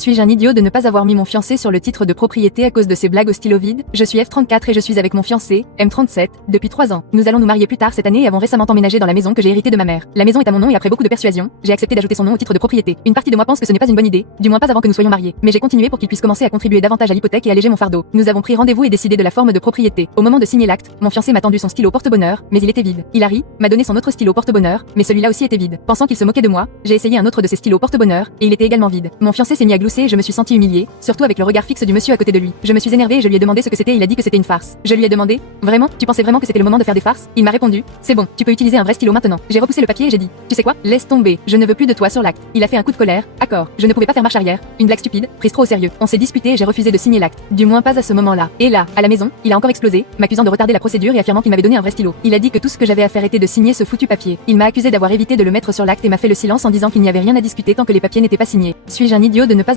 Suis-je un idiot de ne pas avoir mis mon fiancé sur le titre de propriété à cause de ces blagues au stylo vide? Je suis F34 et je suis avec mon fiancé, M37, depuis 3 ans. Nous allons nous marier plus tard cette année et avons récemment emménagé dans la maison que j'ai héritée de ma mère. La maison est à mon nom et après beaucoup de persuasion, j'ai accepté d'ajouter son nom au titre de propriété. Une partie de moi pense que ce n'est pas une bonne idée, du moins pas avant que nous soyons mariés. Mais j'ai continué pour qu'il puisse commencer à contribuer davantage à l'hypothèque et alléger mon fardeau. Nous avons pris rendez-vous et décidé de la forme de propriété. Au moment de signer l'acte, mon fiancé m'a tendu son stylo porte-bonheur, mais il était vide. Hilary m'a donné son autre stylo porte-bonheur, mais celui-là aussi était vide. Pensant qu'il se moquait de moi, j'ai essayé un autre de ses stylos porte-bonheur, et il était également vide. Mon fiancé s'est mis à glousser et je me suis sentie humiliée, surtout avec le regard fixe du monsieur à côté de lui. Je me suis énervée et je lui ai demandé ce que c'était et il a dit que c'était une farce. Je lui ai demandé, vraiment, tu pensais vraiment que c'était le moment de faire des farces? Il m'a répondu, c'est bon, tu peux utiliser un vrai stylo maintenant. J'ai repoussé le papier et j'ai dit, tu sais quoi, laisse tomber, je ne veux plus de toi sur l'acte. Il a fait un coup de colère, accord, je ne pouvais pas faire marche arrière, une blague stupide, prise trop au sérieux. On s'est disputé et j'ai refusé de signer l'acte. Du moins pas à ce moment-là. Et là, à la maison, il a encore explosé, m'accusant de retarder la procédure et affirmant qu'il m'avait donné un vrai stylo. Il a dit que tout ce que j'avais à faire était de signer ce foutu papier. Il m'a accusé d'avoir évité de le mettre sur l'acte et m'a fait le silence en disant qu'il n'y avait rien à discuter tant que les papiers n'étaient pas signés. Suis-je un idiot de ne pas